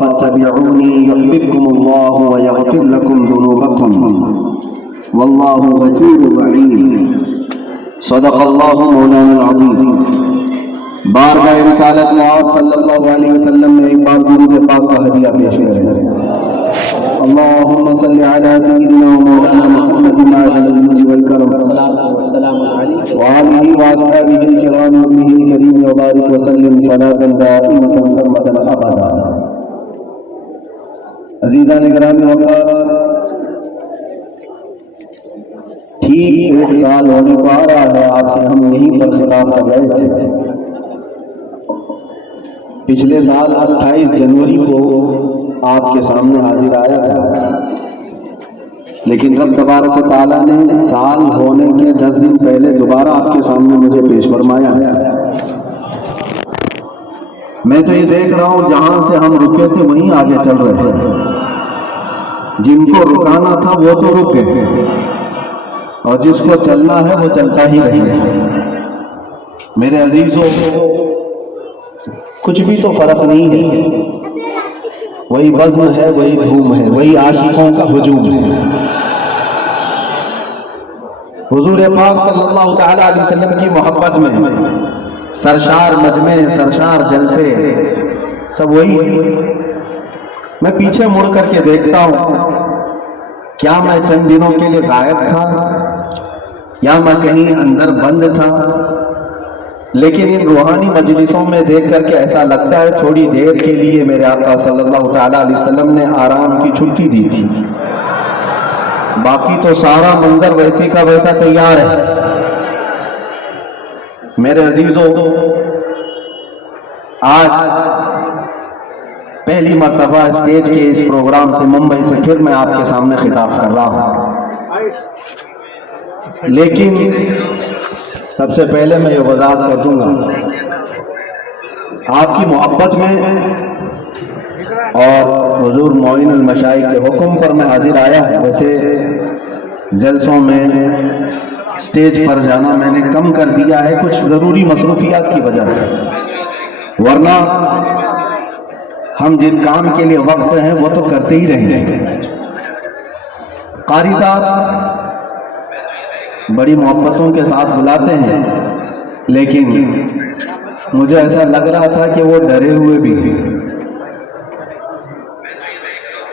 فاتبعوني يحببكم الله ويغفر لكم ذنوبكم والله غفور رحيم صدق الله مولانا العظيم. بارگاہ رسالت موعود صلی اللہ علیہ وسلم نے ایک بار درود پاک کا ہدیہ پیش کریں. اللهم صل على سيدنا ومولانا محمد وعلى اله والكرم والسلام عليك وآله واصحابه الكرام وامه الكريم وبارك وسلم صلاة دائمة سرمدا ابدا. عزیزان گرامی وقار، ٹھیک 1 سال ہونے کو آ رہا ہے آپ سے ہم یہیں پر خطاب کر رہے تھے. پچھلے سال 28 جنوری کو آپ کے سامنے حاضر آیا تھا، لیکن رب تبارک و تعالیٰ نے سال ہونے کے 10 دن پہلے دوبارہ آپ کے سامنے مجھے پیش فرمایا. میں تو یہ دیکھ رہا ہوں جہاں سے ہم رکے تھے وہیں آگے چل رہے ہیں. جن کو رکانا تھا وہ تو رکے اور جس کو چلنا ہے وہ چلتا ہی رہے. میرے عزیزوں، کچھ بھی تو فرق نہیں ہے، وہی بزم ہے، وہی دھوم ہے، وہی عاشقوں کا ہجوم ہے. حضور پاک صلی اللہ تعالی علیہ وسلم کی محبت میں سرشار مجمع، سرشار جلسے سب وہی ہے. میں پیچھے مڑ کر کے دیکھتا ہوں، کیا میں چند دنوں کے لیے غائب تھا یا میں کہیں اندر بند تھا؟ لیکن ان روحانی مجلسوں میں دیکھ کر کے ایسا لگتا ہے تھوڑی دیر کے لیے میرے آقا صلی اللہ تعالی علیہ وسلم نے آرام کی چھٹی دی تھی، باقی تو سارا منظر ویسے کا ویسا تیار ہے. میرے عزیزوں، آج پہلی مرتبہ اسٹیج کے اس پروگرام سے ممبئی سے پھر میں آپ کے سامنے خطاب کر رہا ہوں. لیکن سب سے پہلے میں یہ وضاحت کر دوں گا، آپ کی محبت میں اور حضور معین المشائخ کے حکم پر میں حاضر آیا. ویسے جلسوں میں اسٹیج پر جانا میں نے کم کر دیا ہے کچھ ضروری مصروفیات کی وجہ سے، ورنہ ہم جس کام کے لیے وقت ہیں وہ تو کرتے ہی رہیں گے. قاری صاحب بڑی محبتوں کے ساتھ بلاتے ہیں، لیکن مجھے ایسا لگ رہا تھا کہ وہ ڈرے ہوئے بھی ہیں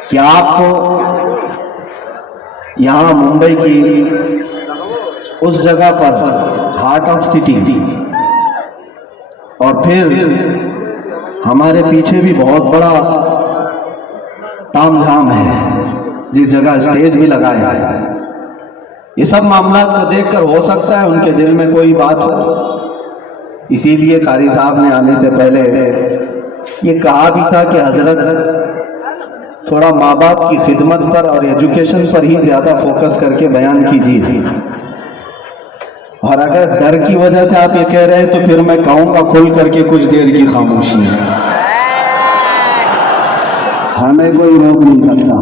کہ آپ کو یہاں ممبئی کی اس جگہ پر ہارٹ آف سٹی اور پھر ہمارے پیچھے بھی بہت بڑا تام جھام ہے جس جگہ اسٹیج بھی لگایا ہے. یہ سب معاملات کو دیکھ کر ہو سکتا ہے ان کے دل میں کوئی بات ہو، اسی لیے قاری صاحب نے آنے سے پہلے یہ کہا بھی تھا کہ حضرت تھوڑا ماں باپ کی خدمت پر اور ایجوکیشن پر ہی زیادہ فوکس کر کے بیان کیجیے، اور اگر ڈر کی وجہ سے آپ یہ کہہ رہے ہیں تو پھر میں کہوں گا کھل کر کے کچھ دیر کی خاموشی ہے. ہمیں کوئی روک نہیں سکتا.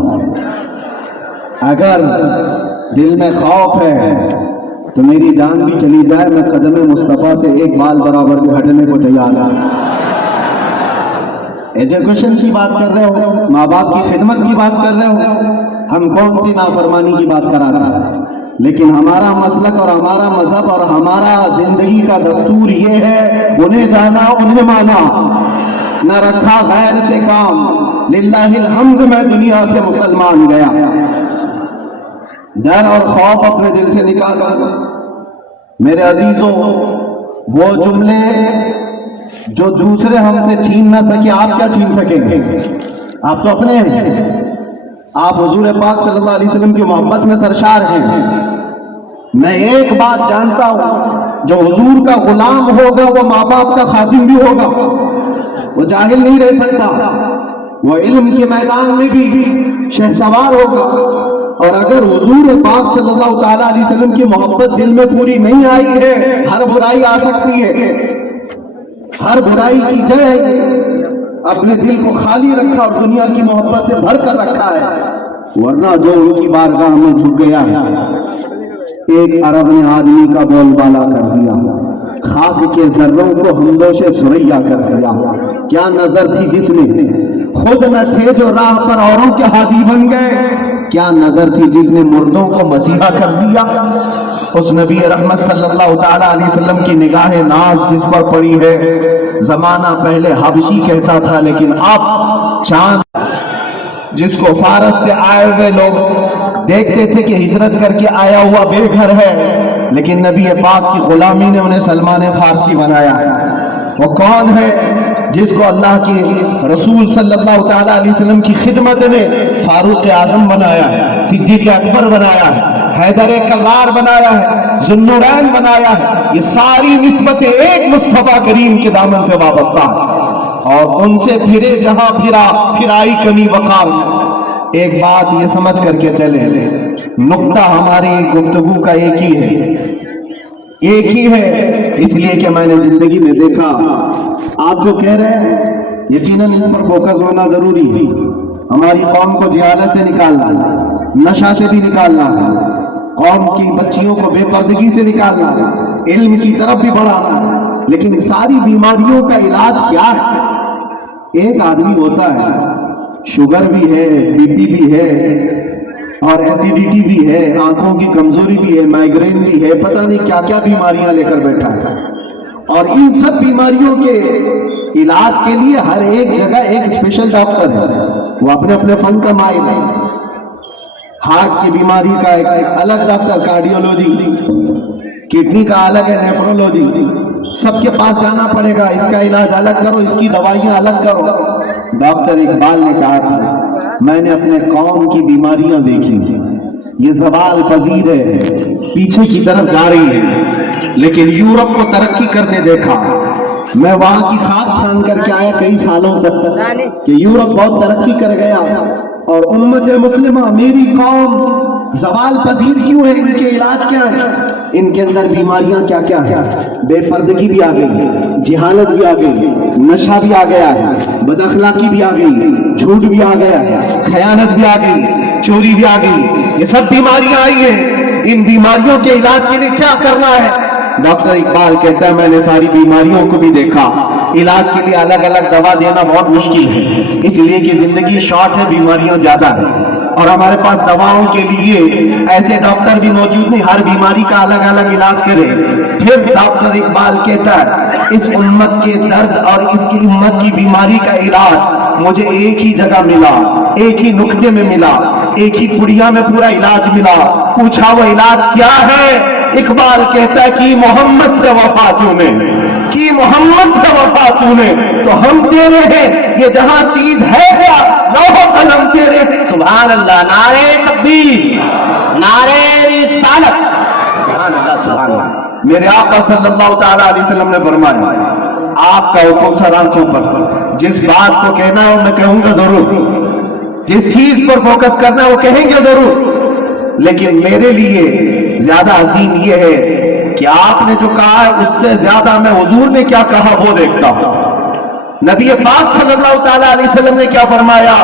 اگر دل میں خوف ہے تو میری جان بھی چلی جائے، میں قدم مصطفیٰ سے ایک بال برابر بھی ہٹنے کو تیار ہوں. ایجوکیشن کی بات کر رہے ہو، ماں باپ کی خدمت کی بات کر رہے ہو، ہم کون سی نافرمانی کی بات کر رہا تھا؟ لیکن ہمارا مسلک اور ہمارا مذہب اور ہمارا زندگی کا دستور یہ ہے، انہیں جانا انہیں مانا، نہ رکھا غیر سے کام. للہ الحمد میں دنیا سے مسلمان گیا. ڈر اور خوف اپنے دل سے نکالا. میرے عزیزوں، وہ جملے جو دوسرے ہم سے چھین نہ سکے آپ کیا چھین سکیں گے؟ آپ تو اپنے ہیں. آپ حضور پاک صلی اللہ علیہ وسلم کی محبت میں سرشار ہیں. میں ایک بات جانتا ہوں، جو حضور کا غلام ہوگا وہ ماں باپ کا خادم بھی ہوگا، وہ جاہل نہیں رہ سکتا، وہ علم کے میدان میں بھی شہسوار ہوگا. اور اگر حضور پاک صلی اللہ تعالی علیہ وسلم کی محبت دل میں پوری نہیں آئی ہے، ہر برائی آ سکتی ہے. ہر برائی کی جڑ اپنے دل کو خالی رکھا اور دنیا کی محبت سے بھر کر رکھا ہے، ورنہ جو ان کی بارگاہ میں جھک گیا ہے. ایک عرب نے آدمی کا بول بالا کر دیا، خاک کے ذروں کو ہمدوش سریا کر دیا. کیا نظر تھی جس نے خود نہ تھے جو راہ پر اوروں کے ہادی بن گئے، کیا نظر تھی جس نے مردوں کو مسیحا کر دیا؟ اس نبی رحمت صلی اللہ تعالی علیہ وسلم کی نگاہ ناز جس پر پڑی ہے، زمانہ پہلے حبشی کہتا تھا لیکن اب چاند، جس کو فارس سے آئے ہوئے لوگ دیکھتے تھے کہ ہجرت کر کے آیا ہوا بے گھر ہے، لیکن نبی پاک کی غلامی نے انہیں سلمان فارسی بنایا۔ وہ کون ہے؟ جس کو اللہ کے رسول صلی اللہ تعالی علیہ وسلم کی خدمت نے فاروق اعظم بنایا ہے، صدیق اکبر بنایا ہے، حیدر کرار بنایا ہے، ذوالنورین بنایا ہے۔ یہ ساری نسبتیں ایک مصطفیٰ کریم کے دامن سے وابستہ ہیں، اور ان سے پھرے جہاں پھرائی کمی وقار میں۔ ایک بات یہ سمجھ کر کے چلے، نقطہ ہماری گفتگو کا ایک ہی ہے، اس لیے کہ میں نے زندگی میں دیکھا، آپ جو کہہ رہے ہیں یقیناً اس پر فوکس ہونا ضروری ہے۔ ہماری قوم کو جہالت سے نکالنا، نشہ سے بھی نکالنا، قوم کی بچیوں کو بے پردگی سے نکالنا، علم کی طرف بھی بڑھانا، لیکن ساری بیماریوں کا علاج کیا ہے؟ ایک آدمی ہوتا ہے، شوگر بھی ہے، بی پی بھی ہے، اور ایسیڈیٹی بھی ہے، آنکھوں کی کمزوری بھی ہے، مائیگرین بھی ہے، پتہ نہیں کیا کیا بیماریاں لے کر بیٹھا ہے، اور ان سب بیماریوں کے علاج کے لیے ہر ایک جگہ ایک اسپیشل ڈاکٹر ہے، وہ اپنے اپنے فن کا ماہر ہے۔ ہارٹ کی بیماری کا ایک الگ ڈاکٹر، کارڈیولوجی، کڈنی کا الگ ہے، نیفرولوجی، سب کے پاس جانا پڑے گا، اس کا علاج الگ کرو، اس کی دوائیاں الگ کرو۔ ڈاکٹر اقبال نے کہا تھا، میں نے اپنے قوم کی بیماریاں دیکھی، یہ زوال پذیر ہے، پیچھے کی طرف جا رہی ہے، لیکن یورپ کو ترقی کرنے دیکھا۔ میں وہاں کی خاک چھان کر کے آیا کئی سالوں تک کہ یورپ بہت ترقی کر گیا، اور امت مسلمہ میری قوم زوال پذیر کیوں ہے؟ ان کے علاج کیا ہے؟ ان کے اندر بیماریاں کیا کیا ہیں؟ بے پردگی بھی آ گئی، جہالت بھی آ گئی، نشہ بھی آ گیا ہے، بد اخلاقی بھی آ گئی، جھوٹ بھی آ گیا، خیانت بھی آ گئی، چوری بھی آ گئی، یہ سب بیماریاں آئی ہیں۔ ان بیماریوں کے علاج کے لیے کیا کرنا ہے؟ ڈاکٹر اقبال کہتا ہے، میں نے ساری بیماریوں کو بھی دیکھا، علاج کے لیے الگ الگ دوا دینا بہت مشکل ہے، اس لیے کہ زندگی شارٹ ہے، بیماریاں زیادہ ہیں، اور ہمارے پاس دواؤں کے لیے ایسے ڈاکٹر بھی موجود نہیں ہر بیماری کا الگ الگ علاج کرے۔ پھر ڈاکٹر اقبال کہتا ہے، اس امت کے درد اور اس کی امت کی بیماری کا علاج مجھے ایک ہی جگہ ملا، ایک ہی نقطے میں ملا، ایک ہی پڑیا میں پورا علاج ملا۔ پوچھا وہ علاج کیا ہے؟ اقبال کہتا ہے کہ محمد سے وفا تو نے، کہ محمد سے وفا تو نے، تو ہم تیرے ہیں، یہ جہاں چیز ہے کیا، لوح و قلم تیرے۔ سبحان اللہ، نعرہ تکبیر، نعرہ رسالت، سبحان اللہ سبحان اللہ۔ میرے آقا صلی اللہ تعالی علیہ وسلم نے فرمایا، آپ کا حکم سر آنکھوں پر، جس بات کو کہنا ہے میں کہوں گا ضرور، جس چیز پر فوکس کرنا ہے وہ کہیں گے ضرور، لیکن میرے لیے زیادہ عظیم یہ ہے کہ آپ نے جو کہا ہے اس سے زیادہ میں حضور نے کیا کہا وہ دیکھتا ہوں۔ نبی پاک صلی اللہ تعالی علیہ وسلم نے کیا فرمایا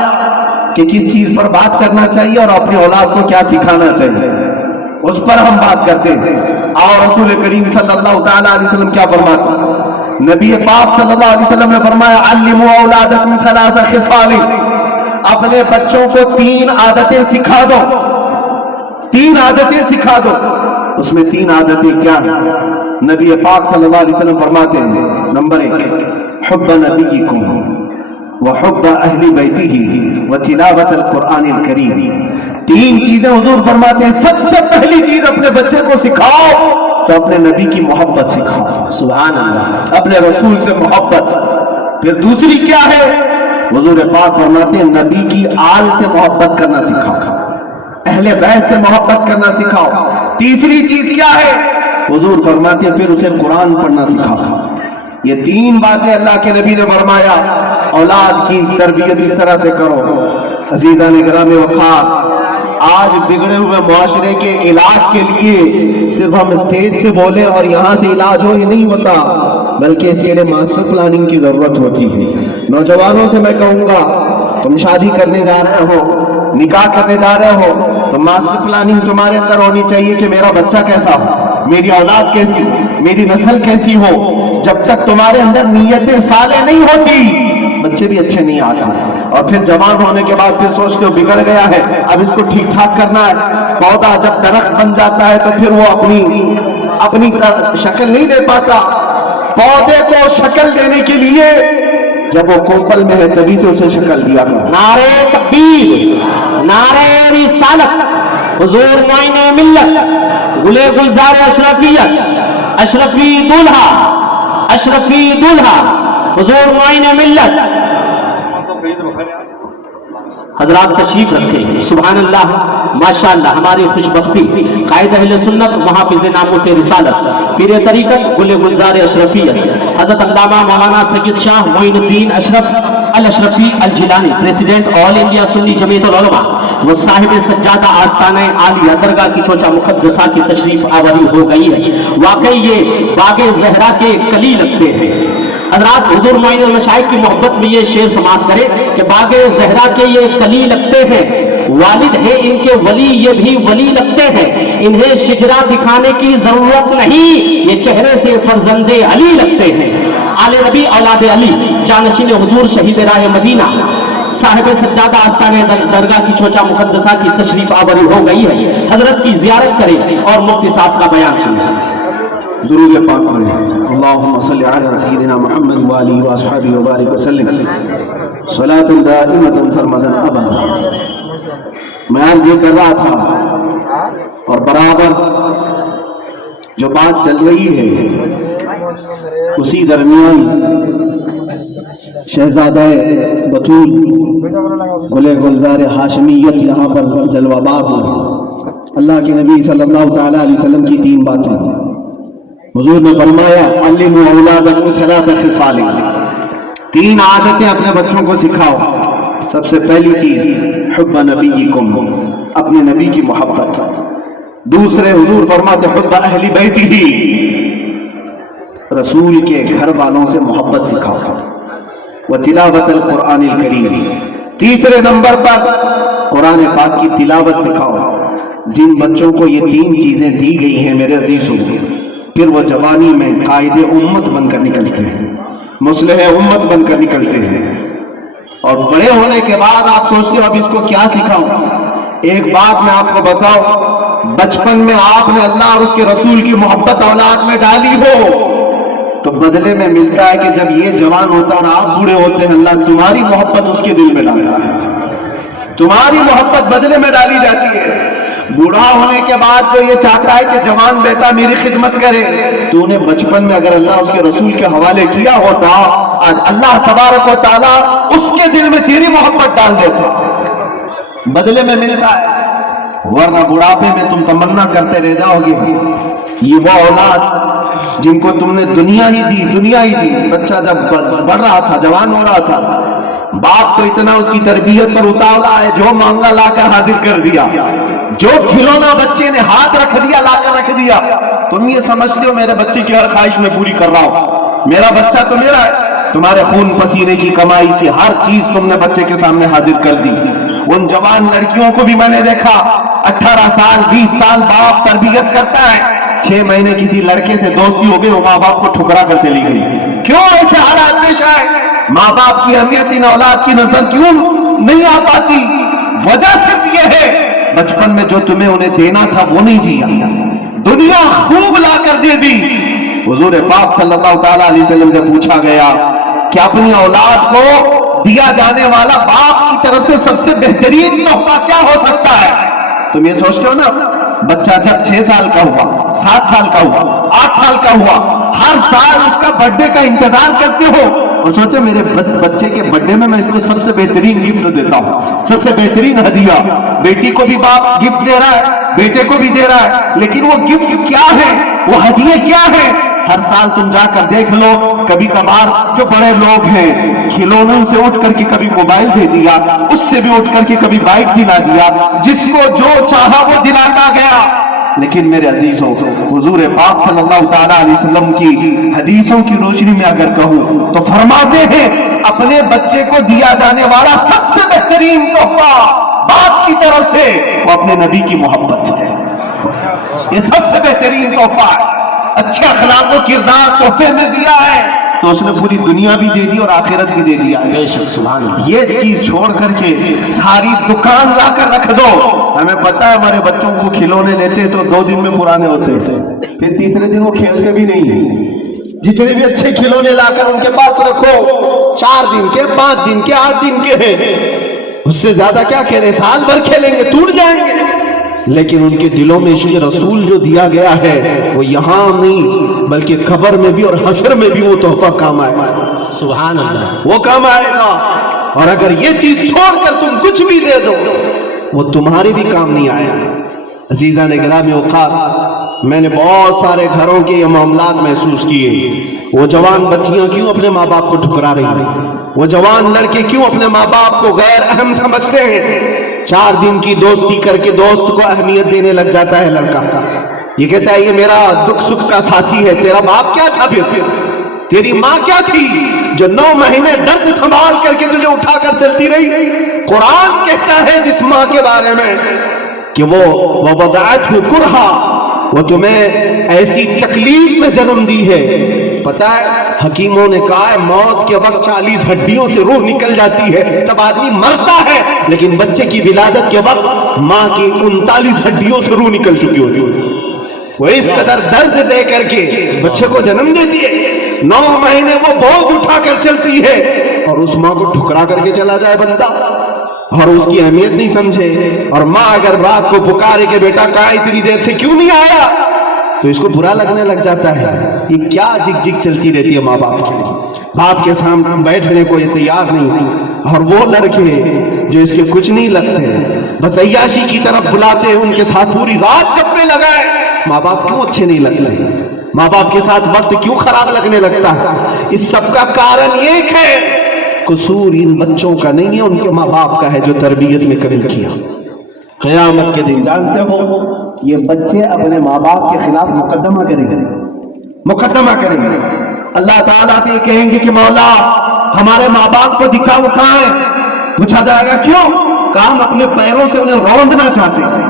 کہ کس چیز پر بات کرنا چاہیے اور اپنی اولاد کو کیا سکھانا چاہیے، اس پر ہم بات کرتے ہیں۔ اور رسول کریم صلی اللہ تعالی علیہ وسلم کیا فرماتے ہیں؟ نبی پاک صلی اللہ علیہ وسلم نے فرمایا، علموا اولادکم ثلاث خصال، اپنے بچوں کو 3 عادتیں سکھا دو، 3 عادتیں سکھا دو۔ اس میں 3 عادتیں کیا ہیں؟ نبی پاک صلی اللہ علیہ وسلم فرماتے ہیں، نمبر 1، حب نبیکم وحب اہل بیتہ وتلاوت القرآن الکریم۔ 3 چیزیں حضور فرماتے ہیں، سب سے پہلی چیز اپنے بچے کو سکھاؤ تو اپنے نبی کی محبت سکھاؤ، سبحان اللہ، اپنے رسول سے محبت۔ پھر دوسری کیا ہے؟ حضور پاک فرماتے ہیں، نبی کی آل سے محبت کرنا سکھاؤ، اہل بیت سے محبت کرنا سکھاؤ۔ تیسری چیز کیا ہے؟ حضور فرماتے ہیں پھر اسے قرآن پڑھنا سکھاؤ۔ یہ 3 باتیں اللہ کے نبی نے فرمایا، اولاد کی تربیت اس طرح سے کرو۔ عزیزان گرامی وقار، آج بگڑے ہوئے معاشرے کے علاج کے لیے صرف ہم اسٹیج سے بولیں اور یہاں سے علاج ہو، یہ نہیں ہوتا، بلکہ اس کے لیے ماسٹر پلاننگ کی ضرورت ہوتی ہے۔ نوجوانوں سے میں کہوں گا، تم شادی کرنے جا رہے ہو، نکاح کرنے جا رہے ہو، تو ماسٹر پلاننگ تمہارے اندر ہونی چاہیے کہ میرا بچہ کیسا ہو، میری اولاد کیسی ہو، میری نسل کیسی ہو۔ جب تک تمہارے اندر نیتیں صالح نہیں ہوتی، بچے بھی اچھے نہیں آتے, اور پھر جوان ہونے کے بعد پھر سوچتے ہو بگڑ گیا ہے, اب اس کو ٹھیک ٹھاک کرنا ہے. پودا جب درخت بن جاتا ہے تو پھر وہ اپنی شکل نہیں دے پاتا. پودے کو شکل دینے کے لیے جب وہ کوپل میں ہے تبھی سے اسے شکل دیا کرو. نعرے تکبیر, نعرے رسالت, حضور معین ملت, گلے گلزار اشرفیت, اشرفی دولہا, اشرفی دولہا, حضور معین ملت. حضرات تشریف رکھیں. سبحان اللہ, ماشاء اللہ. ہماری خوش بختی قائد اہل سنت, محافظ ناموس رسالت, پیر طریقت, گل گلزار اشرفیت, حضرت علامہ مولانا سید شاہ معین الدین اشرف الاشرفی الجیلانی, پریزیڈنٹ آل انڈیا سنی جمعیت العلماء و صاحب سجادہ آستانہ عالیہ درگاہ کی چوچا مقدسہ کی تشریف آوری ہو گئی ہے. واقعی یہ باغ زہرا کے کلی لگتے ہیں. حضرات حضور معین المشائخ کی محبت میں یہ شعر سماعت کرے کہ باغ زہرا کے یہ کلی لگتے ہیں, والد ہے ان کے ولی یہ بھی ولی لگتے ہیں, انہیں شجرا دکھانے کی ضرورت نہیں, یہ چہرے سے فرزند علی لگتے ہیں. آل نبی اولاد علی, جانشین حضور شہید راہ مدینہ, صاحب سجادہ آستانہ درگاہ کی چوچا مقدسہ کی تشریف آوری ہو گئی ہے. حضرت کی زیارت کریں اور مفتی صاحب کا بیان سنیں. درود پاک پڑھیں. اللہم صلی علی سیدنا محمد وآلہ واصحابہ وبارک وسلم صلاۃ دائمۃ سرمدا ابدا. میں عرض یہ کر رہا تھا, اور برابر جو بات چل رہی ہے اسی درمیان شہزادہ بطول گلے گلزار ہاشمیت یہاں پر جلوہ بار ہے. اللہ کے نبی صلی اللہ تعالی علیہ وسلم کی 3 باتیں حضور نے فرمایا, علموا اولادکم 3 خصال, 3 عادتیں اپنے بچوں کو سکھاؤ. سب سے پہلی چیز حب نبیکم, اپنے نبی کی محبت. دوسرے حضور فرماتے حب اہل بیتہ, رسول کے گھر والوں سے محبت سکھاؤ. وتلاوت القرآن الکریم, تیسرے نمبر پر قرآن پاک کی تلاوت سکھاؤ. جن بچوں کو یہ 3 چیزیں دی گئی ہیں میرے عزیزوں, پھر وہ جوانی میں قائد امت بن کر نکلتے ہیں, مصلح امت بن کر نکلتے ہیں. اور بڑے ہونے کے بعد آپ سوچتے ہو اب اس کو کیا سکھاؤں. ایک بات میں آپ کو بتاؤں, بچپن میں آپ نے اللہ اور اس کے رسول کی محبت اولاد میں ڈالی ہو تو بدلے میں ملتا ہے کہ جب یہ جوان ہوتا ہے اور آپ بوڑھے ہوتے ہیں, اللہ تمہاری محبت اس کے دل میں ڈالتا ہے, تمہاری محبت بدلے میں ڈالی جاتی ہے. بوڑھا ہونے کے بعد جو یہ چاہتا ہے کہ جوان بیٹا میری خدمت کرے, تو انہیں بچپن میں اگر اللہ اس کے رسول کے حوالے کیا ہوتا, آج اللہ تبارک و تعالیٰ اس کے دل میں تیری محبت ڈال دیتا, بدلے میں ملتا ہے. ورنہ بڑھاپے میں تم تمنا کرتے رہ جاؤ گے. یہ وہ اولاد جن کو تم نے دنیا ہی دی. بچہ جب بڑھ رہا تھا, جوان ہو رہا تھا, باپ تو اتنا اس کی تربیت پر اتاولا ہے, جو مانگا لا کر حاضر کر دیا, جو کھلونا بچے نے ہاتھ رکھ دیا لا کر رکھ دیا. تم یہ سمجھتے ہو میرے بچے کی ہر خواہش میں پوری کر رہا ہوں, میرا بچہ تو میرا ہے. تمہارے خون پسینے کی کمائی کی ہر چیز تم نے بچے کے سامنے حاضر کر دی. ان جوان لڑکیوں کو بھی میں نے دیکھا, 18 سال 20 سال باپ تربیت کرتا ہے, 6 مہینے کسی لڑکے سے دوستی ہو گئی, وہ ماں باپ کو ٹھکرا کر چلی گئی. کیوں ایسے حالات پیش آئے؟ ماں باپ کی اہمیت ان اولاد کی نظر کیوں نہیں آ پاتی؟ وجہ صرف یہ ہے بچپن میں جو تمہیں انہیں دینا تھا وہ نہیں دیا, دنیا خوب لا کر دے دی. حضور پاک صلی اللہ تعالی علیہ وسلم سے پوچھا گیا کہ اپنی اولاد کو دیا جانے والا باپ کی طرف سے سب سے بہترین تحفہ کیا ہو سکتا ہے؟ تم یہ سوچتے ہو نا, بچہ جب 6 سال کا ہوا, 7 سال کا ہوا, 8 سال کا ہوا, ہر سال اس کا برتھ ڈے کا انتظار کرتے ہو اور سوچتے میرے بچے کے برتھ ڈے میں اس کو سب سے بہترین گفٹ دیتا ہوں, سب سے بہترین ہدیہ. بیٹی کو بھی باپ گفٹ دے رہا ہے, بیٹے کو بھی دے رہا ہے, لیکن وہ گفٹ کیا ہے, وہ ہدیے کیا ہے؟ ہر سال تم جا کر دیکھ لو, کبھی کبھار جو بڑے لوگ ہیں کھلونوں سے اٹھ کر کے کبھی موبائل دے دیا, اس سے بھی اٹھ کر کے کبھی بائک دلا دیا, جس کو جو چاہا وہ دلاتا گیا. لیکن میرے عزیزوں, حضور پاک صلی اللہ تعالی علیہ وسلم کی حدیثوں کی روشنی میں اگر کہوں تو فرماتے ہیں اپنے بچے کو دیا جانے والا سب سے بہترین تحفہ باپ کی طرف سے وہ اپنے نبی کی محبت ہے. یہ سب سے بہترین تحفہ ہے. اچھے اخلاق و کردار تحفے میں دیا ہے, تو اس نے پوری دنیا بھی دے دی اور آخرت بھی دے دیا. بے شک سبحان اللہ. یہ چیز چھوڑ کر کے ساری دکان لا کر رکھ دو. ہمیں پتا ہے ہمارے بچوں کو کھلونے لیتے تو 2 دن میں پرانے ہوتے, پھر تیسرے دن وہ کھیلتے بھی نہیں. جتنے بھی اچھے کھلونے لا کر ان کے پاس رکھو, 4 دن کے, 5 دن کے, 8 دن کے ہیں, اس سے زیادہ کیا کہہ رہے, سال بھر کھیلیں گے ٹوٹ جائیں گے. لیکن ان کے دلوں میں عشق رسول جو دیا گیا ہے وہ یہاں نہیں بلکہ قبر میں بھی اور حشر میں بھی وہ تحفہ کام آئے گا. سبحان اللہ. وہ کام آئے گا. اور اگر یہ چیز چھوڑ کر تم کچھ بھی دے دو وہ تمہارے بھی کام نہیں آئے گا. عزیزان گرامی اوقات, میں نے بہت سارے گھروں کے یہ معاملات محسوس کیے. وہ جوان بچیاں کیوں اپنے ماں باپ کو ٹھکرا رہی ہیں, وہ جوان لڑکے کیوں اپنے ماں باپ کو غیر اہم سمجھتے ہیں. 4 دن کی دوستی کر کے دوست کو اہمیت دینے لگ جاتا ہے لڑکا. یہ کہتا ہے یہ میرا دکھ سکھ کا ساتھی ہے. تیرا باپ کیا تھا, پھر تیری ماں کیا تھی جو 9 مہینے درد سنبھال کر کے تجھے اٹھا کر چلتی رہی. قرآن کہتا ہے جس ماں کے بارے میں کہ وہ وضعته کرہا, وہ تمہیں ایسی تکلیف میں جنم دی ہے. پتہ ہے حکیموں نے کہا ہے موت کے وقت 40 ہڈیوں سے روح نکل جاتی ہے تب آدمی مرتا ہے, لیکن بچے کی ولادت کے وقت ماں کی 39 ہڈیوں سے روح نکل چکی ہوتی ہے. وہ اس قدر درد دے کر کے بچے کو جنم دیتی ہے. 9 مہینے وہ بوجھ اٹھا کر چلتی ہے اور اس ماں کو ٹھکرا کر کے چلا جائے بندہ اور اس کی اہمیت نہیں سمجھے. اور ماں اگر رات کو پکارے کہ بیٹا کہاں اتنی دیر سے کیوں نہیں آیا تو اس کو برا لگنے لگ جاتا ہے. یہ کیا جگ جگ چلتی رہتی ہے ماں باپ کی. باپ کے سامنے بیٹھنے کو یہ تیار نہیں. اور وہ لڑکے جو اس کے کچھ نہیں لگتے بس عیاشی کی طرف بلاتے ہیں, ان کے ساتھ پوری رات گپے لگائے. ماں باپ کیوں اچھے نہیں لگتے, ماں باپ کے ساتھ وقت کیوں خراب لگنے لگتا ہے. اس سب کا کارن ایک ہے, قصور ان بچوں کا نہیں ہے, ان کے ماں باپ کا ہے جو تربیت میں کمی کیا. قیامت کے دن جانتے ہو یہ بچے اپنے ماں باپ کے خلاف مقدمہ کریں گے, مقدمہ کریں گے. اللہ تعالیٰ سے یہ کہیں گے کہ مولا ہمارے ماں باپ کو دکھا اٹھائیں. پوچھا جائے گا کیوں, کہ ہم اپنے پیروں سے انہیں روندنا چاہتے ہیں,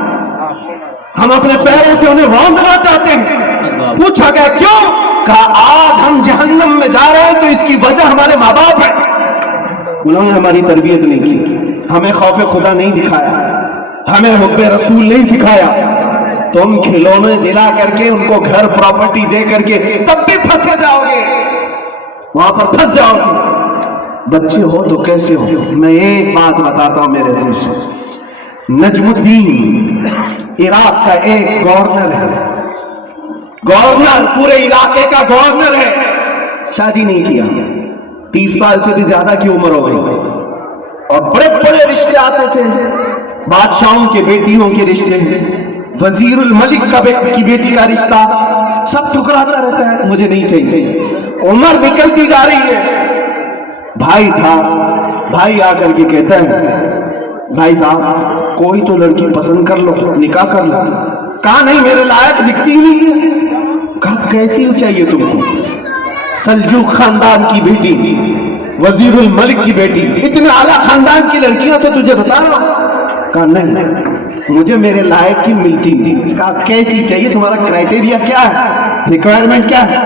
ہم اپنے پیروں سے انہیں روندنا چاہتے ہیں. پوچھا گیا کیوں, کہا آج ہم جہنم میں جا رہے ہیں تو اس کی وجہ ہمارے ماں باپ ہے. انہوں نے ہماری تربیت نہیں کی, ہمیں خوف خدا نہیں دکھایا, ہمیں حب رسول نہیں سکھایا. تم کھلونے دلا کر کے ان کو گھر پراپرٹی دے کر کے تب بھی پھنس جاؤ گے, وہاں پر پھنس جاؤ گے. بچے ہو تو کیسے ہو. میں ایک بات بتاتا ہوں میرے عزیز, نجم الدین عراق کا ایک گورنر ہے, گورنر پورے علاقے کا گورنر ہے, شادی نہیں کیا, 30 سال سے بھی زیادہ کی عمر ہو گئی, اور بڑے بڑے رشتے آتے تھے, بادشاہوں کے بیٹیوں کے رشتے, وزیر الملک کی بیٹی کا رشتہ, سب ٹکراتا رہتا ہے, مجھے نہیں چاہیے. عمر نکلتی جا رہی ہے. بھائی تھا, بھائی آ کر کے کہتا ہے بھائی صاحب کوئی تو لڑکی پسند کر لو, نکاح کر لو. کہا نہیں میرے لائق دکھتی نہیں ہے. کہا کیسی چاہیے تم کو, سلجوق خاندان کی بیٹی, وزیر الملک کی بیٹی, اتنے اعلیٰ خاندان کی لڑکیاں تو تجھے بتا رہا ہوں. کہا نہیں مجھے میرے لائق کی ملتی نہیں. کہا کیسی چاہیے, تمہارا کرائٹیریا کیا ہے, ریکوائرمنٹ کیا ہے.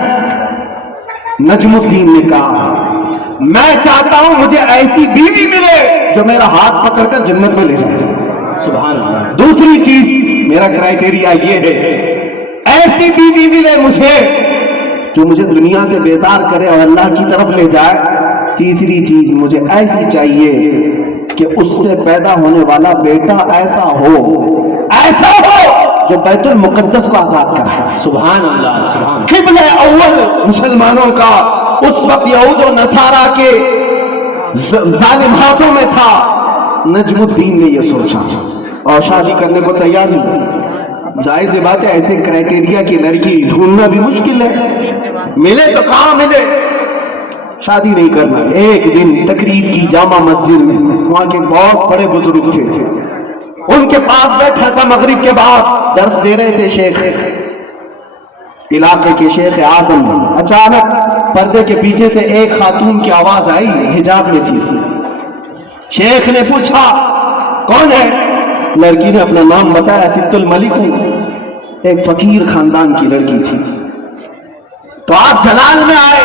نجم الدین نے کہا میں چاہتا ہوں مجھے ایسی بیوی ملے جو میرا ہاتھ پکڑ کر جنت میں لے جائے. سبحان اللہ. دوسری چیز میرا کرائٹیریا یہ ہے ایسی بیوی ملے مجھے جو مجھے دنیا سے بیزار کرے اور اللہ کی طرف لے جائے. تیسری چیز مجھے ایسی چاہیے کہ اس سے پیدا ہونے والا بیٹا ایسا ہو جو بیت المقدس کو آزاد کرے. سبحان اللہ. سبحان. قبلہ اول مسلمانوں کا اس وقت یہود و نصارہ کے ظالم ہاتھوں میں تھا. نجم الدین نے یہ سوچا اور شادی کرنے کو تیار نہیں. ظاہر سی بات ہے ایسے کرائٹیریا کی لڑکی ڈھونڈنا بھی مشکل ہے, ملے تو کہاں ملے. شادی نہیں کرنا. ایک دن تقریب کی جامع مسجد میں, وہاں کے بہت بڑے بزرگ تھے, ان کے پاس بیٹھا تھا. مغرب کے بعد درس دے رہے تھے شیخ, علاقے کے شیخ اعظم. اچانک پردے کے پیچھے سے ایک خاتون کی آواز آئی, حجاب میں تھی. شیخ نے پوچھا کون ہے. لڑکی نے اپنا نام بتایا, ست الملک ہوں. ایک فقیر خاندان کی لڑکی تھی. تو آپ جلال میں آئے,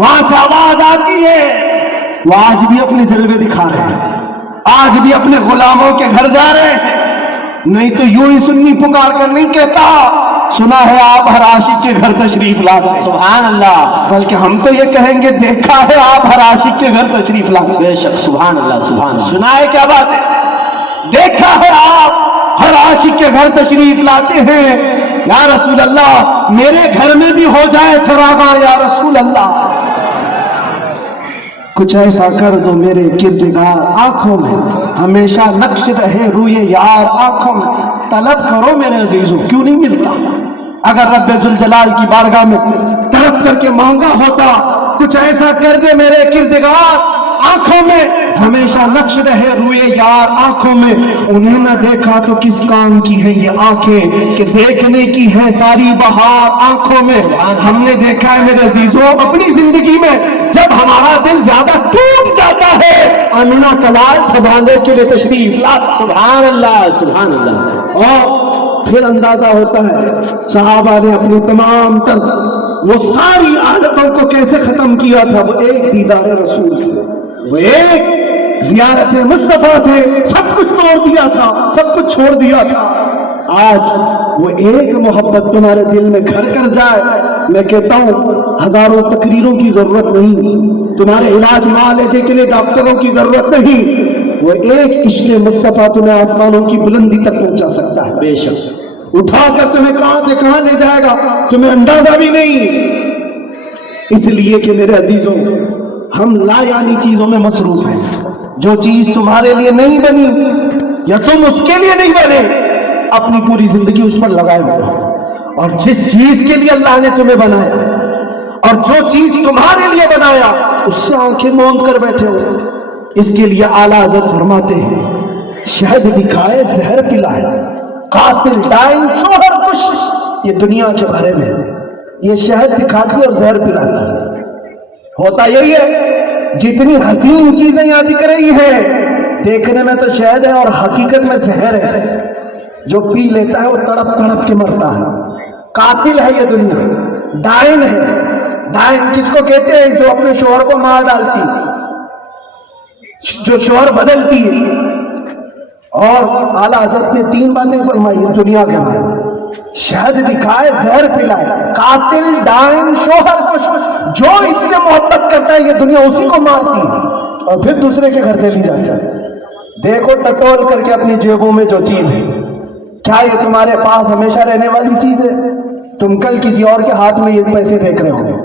وہاں سے آواز آتی ہے، وہ آج بھی اپنے جلوے دکھا رہے ہیں، آج بھی اپنے غلاموں کے گھر جا رہے ہیں. نہیں تو یوں ہی سنی پکار کر نہیں کہتا سنا ہے آپ ہر عاشق کے گھر تشریف لاتے ہیں. سبحان اللہ. بلکہ ہم تو یہ کہیں گے دیکھا ہے آپ ہر عاشق کے گھر تشریف لاتے ہیں. بے شک سبحان اللہ سبحان اللہ. سنا ہے کیا بات ہے؟ دیکھا ہے آپ ہر عاشق کے گھر تشریف لاتے ہیں. یا رسول اللہ میرے گھر میں بھی ہو جائے چراغاں یا رسول اللہ. کچھ ایسا کر دو میرے کردگار آنکھوں میں ہمیشہ نقش رہے روئے یار آنکھوں میں. طلب کرو میرے عزیزوں کیوں نہیں ملتا؟ اگر رب ذوالجلال کی بارگاہ میں طلب کر کے مانگا ہوتا کچھ ایسا کر دے میرے کردگار آنکھوں میں ہمیشہ نقش رہے روئے یار آنکھوں میں. انہیں نہ دیکھا تو کس کام کی ہے یہ آنکھیں کہ دیکھنے کی ہے ساری بہار آنکھوں میں. ہم نے دیکھا ہے میرے عزیزوں اپنی زندگی میں جب ہمارا دل زیادہ ٹوٹ جاتا ہے آمینہ کلال سنبھالنے کے لیے تشریف لاتا. سبحان اللہ سبحان اللہ. اور پھر اندازہ ہوتا ہے صحابہ نے اپنی تمام تر وہ ساری عادتوں کو کیسے ختم کیا تھا. وہ ایک دیدار رسول سے، وہ ایک زیارت مصطفیٰ سے سب کچھ توڑ دیا تھا، سب کچھ چھوڑ دیا تھا. آج وہ ایک محبت تمہارے دل میں گھر کر جائے. میں کہتا ہوں ہزاروں تقریروں کی ضرورت نہیں، تمہارے علاج معالجے کے لیے ڈاکٹروں کی ضرورت نہیں. وہ ایک عشق مصطفیٰ تمہیں آسمانوں کی بلندی تک پہنچا سکتا ہے. بے شک. اٹھا کر تمہیں کہاں سے کہاں لے جائے گا تمہیں اندازہ بھی نہیں. اس لیے کہ میرے عزیزوں ہم لا یعنی چیزوں میں مصروف ہیں. جو چیز تمہارے لیے نہیں بنی یا تم اس کے لیے نہیں بنے اپنی پوری زندگی اس پر لگائے ہو. اور جس چیز کے لیے اللہ نے تمہیں بنایا اور جو چیز تمہارے لیے بنایا اس سے آنکھیں موند کر بیٹھے ہو. اس کے لیے اعلیٰ حضرت فرماتے ہیں شہد دکھائے زہر پلائے قاتل ڈائن شوہر کش. یہ دنیا کے بارے میں یہ شہد دکھاتی اور زہر پلاتی. ہوتا یہی ہے جتنی حسین چیزیں یہاں دکھ رہی ہیں دیکھنے میں تو شہد ہے اور حقیقت میں زہر ہے. جو پی لیتا ہے وہ تڑپ تڑپ کے مرتا ہے. قاتل ہے یہ دنیا. ڈائن ہے. ڈائن کس کو کہتے ہیں؟ جو اپنے شوہر کو مار ڈالتی، جو شوہر بدلتی ہے. اور اعلیٰ حضرت نے 3 باتیں فرمائی اس دنیا کے بارے میں. شہد دکھائے زہر پلائے قاتل ڈائن شوہر کش. جو اس سے محبت کرتا ہے یہ دنیا اسی کو مارتی ہے اور پھر دوسرے کے گھر چلی جاتی ہے. دیکھو ٹٹول کر کے اپنی جیبوں میں جو چیز ہے کیا یہ تمہارے پاس ہمیشہ رہنے والی چیز ہے؟ تم کل کسی اور کے ہاتھ میں یہ پیسے دیکھ رہے ہوں گے.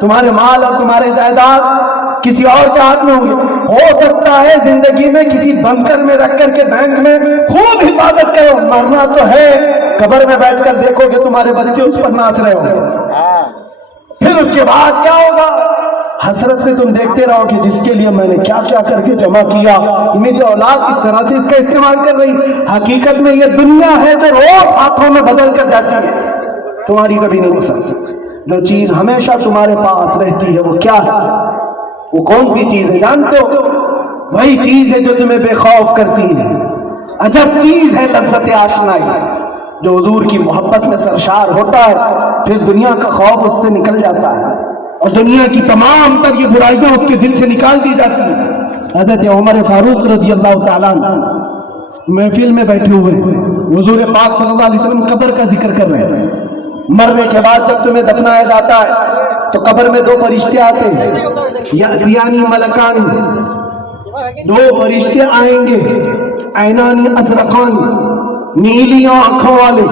تمہارے مال اور تمہارے جائیداد کسی اور کے ہاتھ میں ہوں گے. ہو سکتا ہے زندگی میں کسی بنکر میں رکھ کر کے بینک میں خوب حفاظت کرو. مرنا تو ہے. قبر میں بیٹھ کر دیکھو کہ تمہارے بچے اس پر ناچ رہے ہوں گے. پھر اس کے بعد کیا ہوگا؟ حسرت سے تم دیکھتے رہو کہ جس کے لیے میں نے کیا کیا کر کے جمع کیا میری اولاد اس طرح سے اس کا استعمال کر رہی. حقیقت میں یہ دنیا ہے جو روز ہاتھوں میں بدل کر جاتی ہے. تمہاری کبھی نہیں ہو سکتی. جو چیز ہمیشہ تمہارے پاس رہتی ہے وہ کیا ہے؟ وہ کون سی چیز ہے جانتے ہو؟ وہی چیز ہے جو تمہیں بے خوف کرتی ہے. عجب چیز ہے لذت آشنائی. جو حضور کی محبت میں سرشار ہوتا ہے پھر دنیا کا خوف اس سے نکل جاتا ہے اور دنیا کی تمام تر یہ برائیاں اس کے دل سے نکال دی جاتی ہیں. حضرت عمر فاروق رضی اللہ تعالیٰ عنہ محفل میں بیٹھے ہوئے حضور پاک صلی اللہ علیہ وسلم قبر کا ذکر کر رہے ہیں. مرنے کے بعد جب تمہیں دفنایا جاتا ہے تو قبر میں 2 فرشتے آتے ہیں. یأتیانی ملکان. 2 فرشتے آئیں گے. عینانی ازرقان. نیلی آنکھوں والے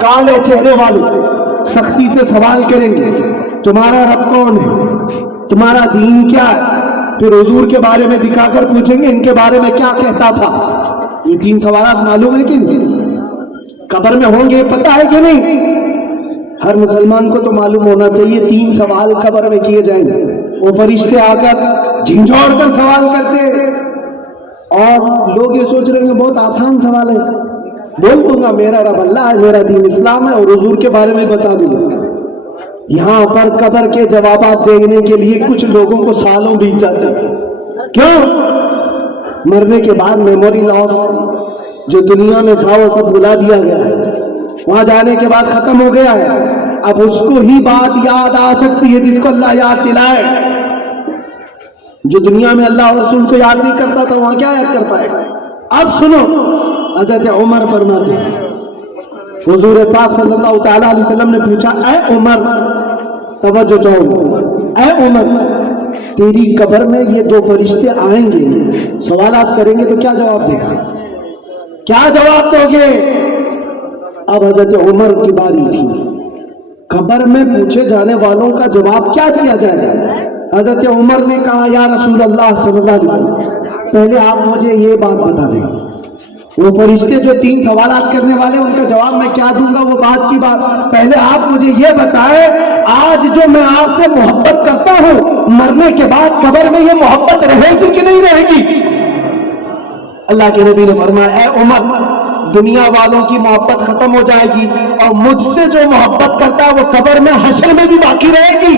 کالے چہرے والے سختی سے سوال کریں گے تمہارا رب کون ہے؟ تمہارا دین کیا ہے؟ پھر حضور کے بارے میں دکھا کر پوچھیں گے ان کے بارے میں کیا کہتا تھا. یہ 3 سوالات معلوم ہے کہ نہیں؟ قبر میں ہوں گے پتہ ہے کہ نہیں؟ ہر مسلمان کو تو معلوم ہونا چاہیے 3 سوال قبر میں کیے جائیں گے. وہ فرشتے آ کر جھنجھوڑ کر سوال کرتے اور لوگ یہ سوچ رہے ہیں بہت آسان سوال ہے. بول دوں گا میرا رب اللہ ہے, میرا دین اسلام ہے اور حضور کے بارے میں بتا دوں گا. یہاں پر قبر کے جوابات دینے کے لیے کچھ لوگوں کو سالوں بیت جاتے ہیں. کیوں؟ مرنے کے بعد میموری لاس جو دنیا میں تھا وہ سب بھلا دیا گیا ہے. وہاں جانے کے بعد ختم ہو گیا ہے. اب اس کو ہی بات یاد آ سکتی ہے جس کو اللہ یاد دلائے. جو دنیا میں اللہ اور رسول کو یاد نہیں کرتا تھا وہاں کیا یاد کر پائے گا. اب سنو حضرت عمر فرماتے ہیں, حضور پاک صلی اللہ تعالی علیہ وسلم نے پوچھا, اے عمر, توجہ چاہو, اے عمر تیری قبر میں یہ دو فرشتے آئیں گے, سوالات کریں گے تو کیا جواب دے گا, کیا جواب دو گے؟ اب حضرت عمر کی باری تھی, قبر میں پوچھے جانے والوں کا جواب کیا دیا جائے گا. حضرت عمر نے کہا, یا رسول اللہ صلی اللہ علیہ وسلم پہلے آپ مجھے یہ بات بتا دیں, وہ فرشتے جو 3 سوالات کرنے والے ان کا جواب میں کیا دوں گا وہ بات کی بات, پہلے آپ مجھے یہ بتائیں آج جو میں آپ سے محبت کرتا ہوں مرنے کے بعد قبر میں یہ محبت رہے گی کہ نہیں رہے گی. اللہ کے نبی نے فرمایا, اے عمر دنیا والوں کی محبت ختم ہو جائے گی اور مجھ سے جو محبت کرتا ہے وہ قبر میں حشر میں بھی باقی رہے گی.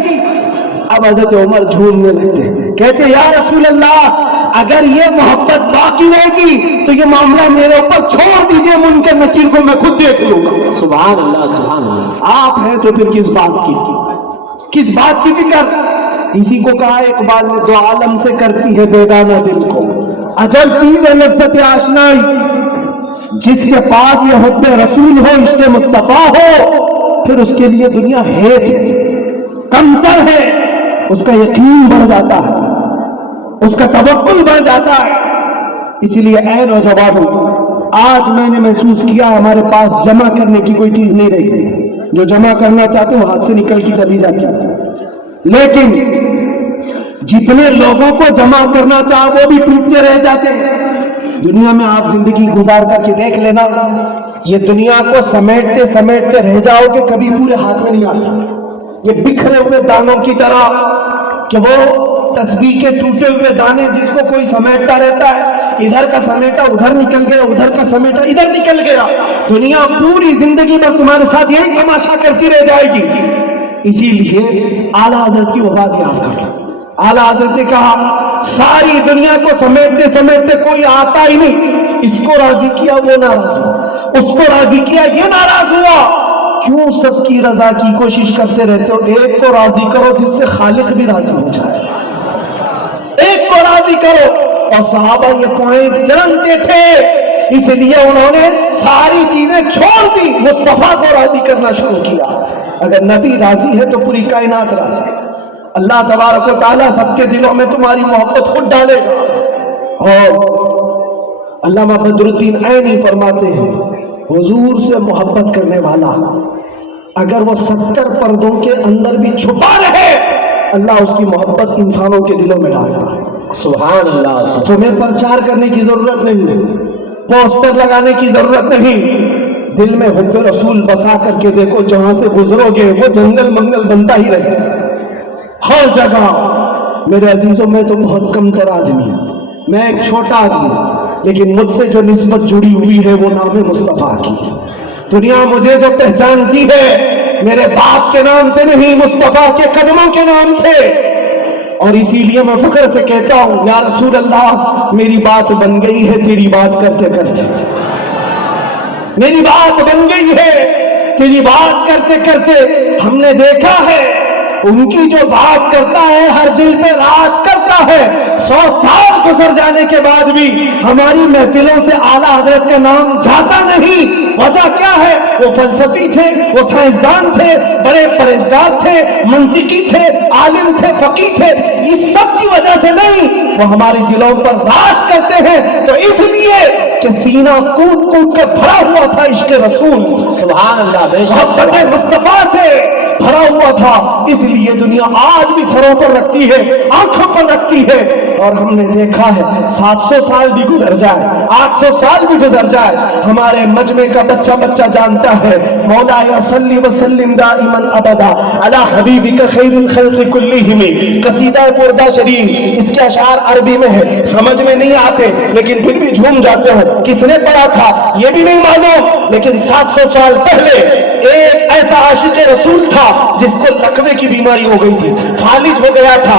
اب حضرت عمر جھومنے لگتے, کہتے یا رسول اللہ اگر یہ محبت باقی رہے گی تو یہ معاملہ میرے اوپر چھوڑ دیجئے, منکر نکیر کو میں خود دیکھ لوں گا. سبحان اللہ سبحان اللہ. آپ ہیں تو پھر کس بات کی فکر. اسی کو کہا اقبال نے, دو عالم سے کرتی ہے بیگانہ دل کو, عجب چیز ہے لذت آشنائی, جس کے پاس یہ حب رسول ہو عشق مصطفیٰ ہو پھر اس کے لیے دنیا ہیچ کمتر ہے, اس کا یقین بڑھ جاتا ہے, اس کا توکل بڑھ جاتا ہے. اسی لیے اے نوجوانوں آج میں نے محسوس کیا ہمارے پاس جمع کرنے کی کوئی چیز نہیں رہی, جو جمع کرنا چاہتے وہ ہاتھ سے نکل کی چلی جاتی, لیکن جتنے لوگوں کو جمع کرنا چاہ وہ بھی ٹوٹتے رہ جاتے ہیں. دنیا میں آپ زندگی گزار کر کے دیکھ لینا, یہ دنیا کو سمیٹتے سمیٹتے رہ جاؤ کہ کبھی پورے ہاتھ میں نہیں آتی. یہ بکھرے ہوئے دانوں کی طرح کہ وہ تسبیح کے ٹوٹے ہوئے دانے جس کو کوئی سمیٹتا رہتا ہے, ادھر کا سمیٹا ادھر نکل گیا, ادھر کا سمیٹا ادھر نکل گیا. دنیا پوری زندگی میں تمہارے ساتھ یہی تماشا کرتی رہ جائے گی. اسی لیے اعلیٰ حضرت کی وہ بات یاد کر لو. اعلیٰ حضرت نے کہا ساری دنیا کو سمیٹتے سمیٹتے کوئی آتا ہی نہیں, اس کو راضی کیا وہ ناراض ہوا, اس کو راضی کیا یہ ناراض ہوا. کیوں سب کی رضا کی کوشش کرتے رہتے ہو؟ ایک کو راضی کرو جس سے خالق بھی راضی ہو جائے, ایک کو راضی کرو. اور صحابہ یہ پوائنٹ جانتے تھے, اس لیے انہوں نے ساری چیزیں چھوڑ دی, مصطفیٰ کو راضی کرنا شروع کیا. اگر نبی راضی ہے تو پوری کائنات راضی ہے. اللہ تبارک و تعالیٰ سب کے دلوں میں تمہاری محبت خود ڈالے گا. اور علامہ بدر الدین عینی فرماتے ہیں حضور سے محبت کرنے والا اگر وہ 70 پردوں کے اندر بھی چھپا رہے اللہ اس کی محبت انسانوں کے دلوں میں ڈالتا ہے. سبحان اللہ. تمہیں پرچار کرنے کی ضرورت نہیں, پوسٹر لگانے کی ضرورت نہیں, دل میں حب رسول بسا کر کے دیکھو, جہاں سے گزرو گے وہ جنگل منگل بنتا ہی رہے ہر جگہ. میرے عزیزوں میں تو بہت کم تر آدمی ہوں, میں ایک چھوٹا آدمی ہوں, لیکن مجھ سے جو نسبت جڑی ہوئی ہے وہ نام مصطفیٰ کی ہے. دنیا مجھے جو پہچانتی ہے میرے باپ کے نام سے نہیں, مصطفیٰ کے قدموں کے نام سے. اور اسی لیے میں فخر سے کہتا ہوں یا رسول اللہ میری بات بن گئی ہے تیری بات کرتے کرتے, میری بات بن گئی ہے تیری بات کرتے کرتے. ہم نے دیکھا ہے ان کی جو بات کرتا ہے ہر دل پہ راج کرتا ہے. 100 سال گزر جانے کے بعد بھی ہماری محفلوں سے اعلیٰ حضرت کا نام جاتا نہیں. وجہ کیا ہے؟ وہ فلسفی تھے, وہ سائنسدان تھے, بڑے پرہیزگار تھے, منطقی تھے, عالم تھے, فقیہ تھے. اس سب کی وجہ سے نہیں, وہ ہمارے دلوں پر راج کرتے ہیں. تو اس لیے کہ سینہ کود کود کر بھرا ہوا تھا عشق رسول, سبحان اللہ, بے شک محبت مصطفیٰ سے بھرا ہوا تھا. اس لیے دنیا آج بھی سروں پر رکھتی ہے, آنکھوں پر رکھتی ہے. اور ہم نے دیکھا ہے 700 سال بھی گزر جائے, 800 سال بھی گزر جائے, ہمارے مجمع کا بچہ بچہ جانتا ہے مولا یا صلی وسلم دائما ابدا علی حبیبک خیر الخلق کلہم. قصیدہ بردہ شریف, اس کے اشعار عربی میں ہے, سمجھ میں نہیں آتے لیکن پھر بھی جھوم جاتے ہو. کس نے پڑھا تھا یہ بھی نہیں معلوم, لیکن 700 سال پہلے ایک ایسا عاشق رسول تھا جس کو لقوے کی بیماری ہو گئی تھی, فالج ہو گیا تھا,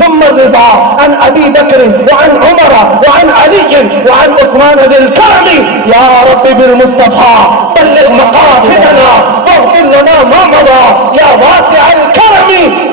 ثم الرضا عن أبي بكر وعن عمر وعن علي وعن عثمان ذي الكرم يا رب بالمصطفى بلغ مقاصدنا واغفر لنا ما مضى يا واسع الكرم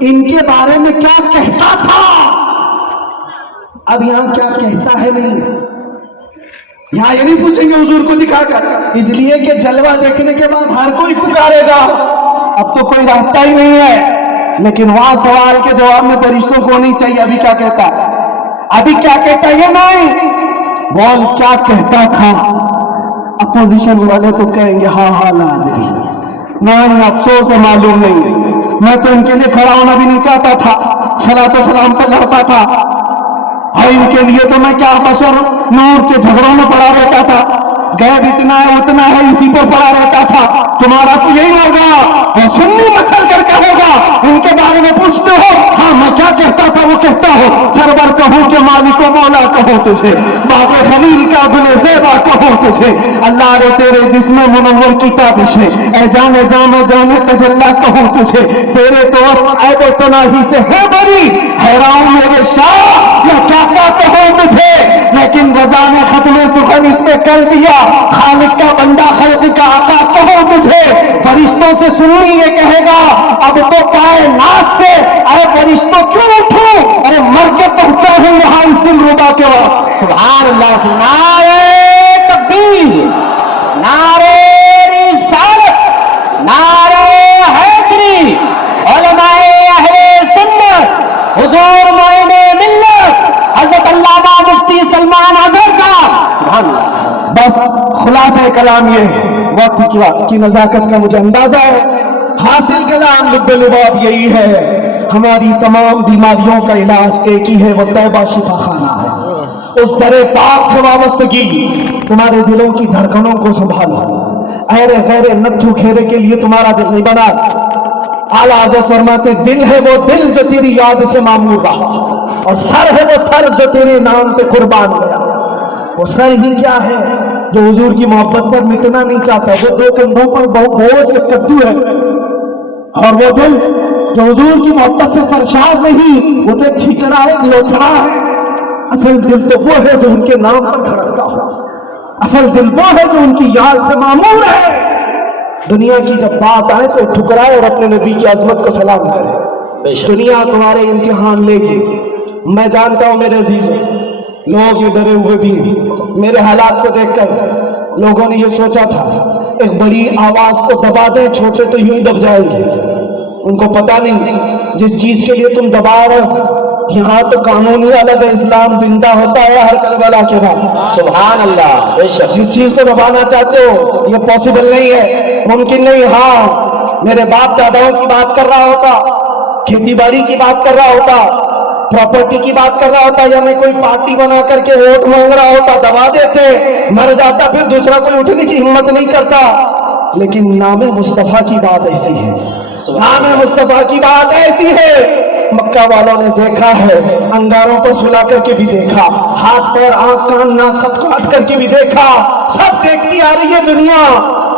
ان کے بارے میں کیا کہتا تھا، اب یہاں کیا کہتا ہے نہیں. یہاں یہ نہیں پوچھیں گے حضور کو دکھا کر، اس لیے کہ جلوہ دیکھنے کے بعد ہر کوئی پکارے گا، اب تو کوئی راستہ ہی نہیں ہے. لیکن وہاں سوال کے جواب میں فرشتوں کو نہیں چاہیے ابھی کیا کہتا ہے، ابھی کیا کہتا ہے یہ نہیں، بول کیا کہتا تھا. اپوزیشن والے تو کہیں گے ہاں ہاں لا ادری، نہیں افسوس ہے معلوم نہیں، میں تو ان کے لیے کھڑا ہونا بھی نہیں چاہتا تھا، صلاۃ و سلام پہ لڑتا تھا، اور ان کے لیے تو میں کیا بشر نور کے جھگڑوں میں پڑا رہتا تھا، غیب اتنا ہے اتنا ہے اسی پر پڑا رہتا تھا. تمہارا تو یہی ہوگا، وہ سنی مچل کر کہے گا ان کے بارے میں پوچھتے ہو، ہاں میں کیا کہتا تھا وہ کہتا ہو، سرور کہوں کہ مالک و مولا کہو تجھے، باغ خلیل کا گل زیبا کہو تجھے، اللہ رے تیرے جسم منور کی تابش ہے، اے جانے جانے جانے تجلا کہو تجھے، تیرے تو عیب و تناہی سے ہے بری، حیران میرے شاہ یا کیا کیا کہو تجھے. لیکن رضا نے ختم سخن اس پہ کر دیا، خالق کا بندہ خلق کا آقا کہو تجھے. فرشتوں سے سنی یہ کہے گا اب تو کائنات سے، ارے فرشتوں کیوں اٹھوں، ارے مر کے پہنچا ہوں یہاں اس دل ربا کے واسطے. سبحان اللہ. نعرہ تکبیر، نعرہ رسالت، نعرہ حیدری، علماء اہل سنت، حضور معین ملت حضرت علامہ مفتی سلمان اظہر صاحب. سبحان اللہ. بس خلاصہ کلام یہ ہے، وقت کی نزاکت کا مجھے اندازہ ہے، حاصل کلام لب لباب یہی ہے، ہماری تمام بیماریوں کا علاج ایک ہی ہے، وہ طیبہ شفا خانہ ہے. اس در پاک سے وابستگی تمہارے دلوں کی دھڑکنوں کو سنبھالا، ایرے غیر نتھو کھیرے کے لیے تمہارا دل نہیں بنا. اعلیٰ حضرت فرماتے دل ہے وہ دل جو تیری یاد سے معمور رہا، اور سر ہے وہ سر جو تیرے نام پہ قربان گیا. وہ سر ہی کیا ہے جو حضور کی محبت پر مٹنا نہیں چاہتا، وہ دو کندھوں پر بوجھ ایک کدو ہے، اور وہ دل جو حضور کی محبت سے سرشار نہیں، وہ تو ایک چھچڑا ہے، ایک لوچڑا ہے. اصل دل تو وہ ہے جو ان کے نام پر دھڑکتا ہو، اصل دل وہ ہے جو ان کی یاد سے معمور ہے. دنیا کی جب بات آئے تو ٹھکرائے اور اپنے نبی کی عظمت کو سلام کرے. دنیا تمہارے امتحان لے گی، میں جانتا ہوں میرے عزیزوں، لوگ یہ ڈرے ہوئے بھی ہیں. میرے حالات کو دیکھ کر لوگوں نے یہ سوچا تھا ایک بڑی آواز کو دبا دیں، چھوٹے تو یوں ہی دب جائیں گے. ان کو پتا نہیں جس چیز کے لیے تم دبا رہے ہو، یہاں تو قانون ہی الگ ہے، اسلام زندہ ہوتا ہے ہر کربلا کے بعد. سبحان اللہ. بے شک. جس چیز کو دبانا چاہتے ہو یہ پاسبل نہیں ہے، ممکن نہیں. ہاں میرے باپ داداؤں کی بات کر رہا ہوتا، کھیتی باڑی کی بات کر رہا ہوتا، پراپرٹی کی بات کر رہا ہوتا، یا میں کوئی پارٹی بنا کر کے ووٹ مانگ رہا ہوتا، دبا دیتے، مر جاتا، پھر دوسرا کوئی اٹھنے کی ہمت نہیں کرتا. لیکن نام مصطفیٰ کی بات ایسی ہے، نام مصطفیٰ کی بات ایسی ہے. مکہ والوں نے دیکھا ہے، انگاروں پر سلا کر کے بھی دیکھا، ہاتھ پیر آنکھ کان ناک سب کاٹ کر کے بھی دیکھا، سب دیکھتی آ رہی ہے دنیا.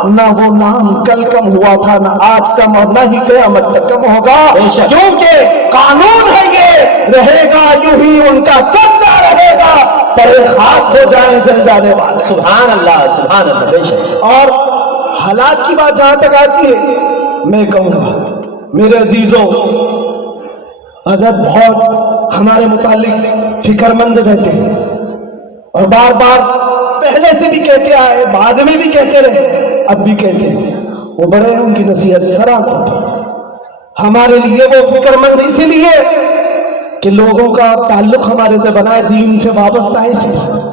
نہ وہ نام کل کم ہوا تھا، نہ آج کم، اور نہ ہی قیامت تک کم ہوگا، کیونکہ قانون ہے یہ، رہے گا یوں ہی ان کا چرچا رہے گا، پر خاک ہو جائیں جل جانے والے. سبحان اللہ. سبحان اللہ. بے شک. اور حالات کی بات جہاں تک آتی ہے، میں کہوں گا میرے عزیزوں، حضرت بہت ہمارے متعلق فکر مند رہتے ہیں، اور بار بار پہلے سے بھی کہتے آئے، بعد میں بھی کہتے رہے، اب بھی کہتے ہیں. وہ بڑے ان کی نصیحت سراغ ہوتی ہے. ہمارے لیے وہ فکر مند اسی لیے کہ لوگوں کا تعلق ہمارے سے بنا ہے، دین سے وابستہ ہے، اسی لیے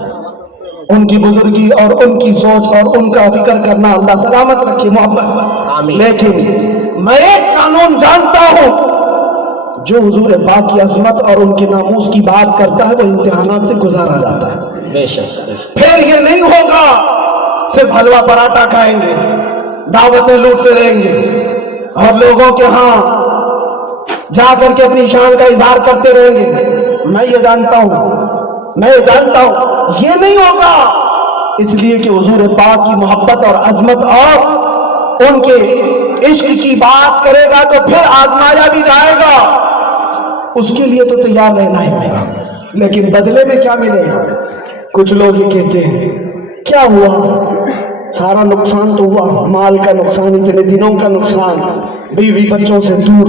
ان کی بزرگی اور ان کی سوچ اور ان کا فکر کرنا اللہ سلامت رکھے، محبت. لیکن میں ایک قانون جانتا ہوں، جو حضور پاک کی عظمت اور ان کے ناموس کی بات کرتا ہے وہ امتحانات سے گزارا جاتا ہے. بے شک. پھر یہ نہیں ہوگا صرف حلوہ پراٹھا کھائیں گے، دعوتیں لوٹتے رہیں گے، اور لوگوں کے ہاں جا کر کے اپنی شان کا اظہار کرتے رہیں گے. میں یہ جانتا ہوں یہ نہیں ہوگا، اس لیے کہ حضور پاک کی محبت اور عظمت اور ان کے عشق کی بات کرے گا تو پھر آزمایا بھی جائے گا، اس کے لیے تو تیار رہنا ہی ہوگا. لیکن بدلے میں کیا ملے گا؟ کچھ لوگ یہ کہتے ہیں کیا ہوا، سارا نقصان تو ہوا، مال کا نقصان، اتنے دنوں کا نقصان، بیوی بچوں سے دور،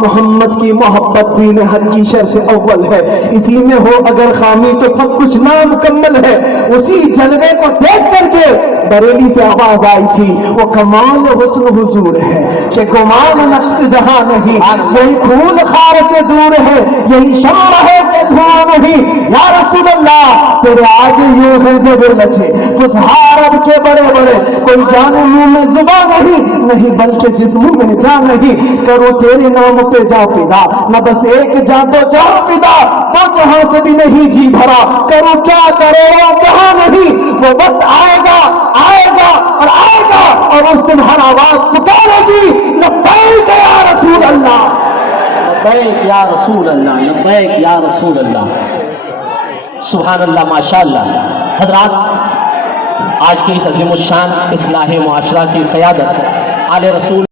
محمد کی محبت دین حق کی شرط اول ہے، اسی میں ہو اگر خامی تو سب کچھ نامکمل ہے۔ اسی جلوے کو دیکھ کر کے بریلی سے آواز آئی تھی، وہ کمال حسن حضور ہے کہ گمان نقص جہاں نہیں، یہی پھول خار سے دور ہے، یہی شمع ہے کہ دھواں نہیں۔ یا رسول اللہ تیرے آگے یوں ہے جو بے لچے فسہار اب کے بڑے بڑے، کوئی جانے منہ میں زبان نہیں بلکہ جسم میں جان نہیں۔ کرو تیرے نام پہ جا فدا، نہ بس ایک جا تو جا فدا، تو جہاں سے بھی نہیں جی بھرا، کرو کیا کرو جہاں نہیں۔ وہ وقت آئے گا اور آئے گا اور اس دن ہر آواز پکارے گی لبیک یا رسول اللہ، لبیک یا رسول اللہ، لبیک یا رسول اللہ۔ سبحان اللہ، ماشاءاللہ۔ حضرات، آج کی اس عظیم الشان اصلاح معاشرہ کی قیادت آل رسول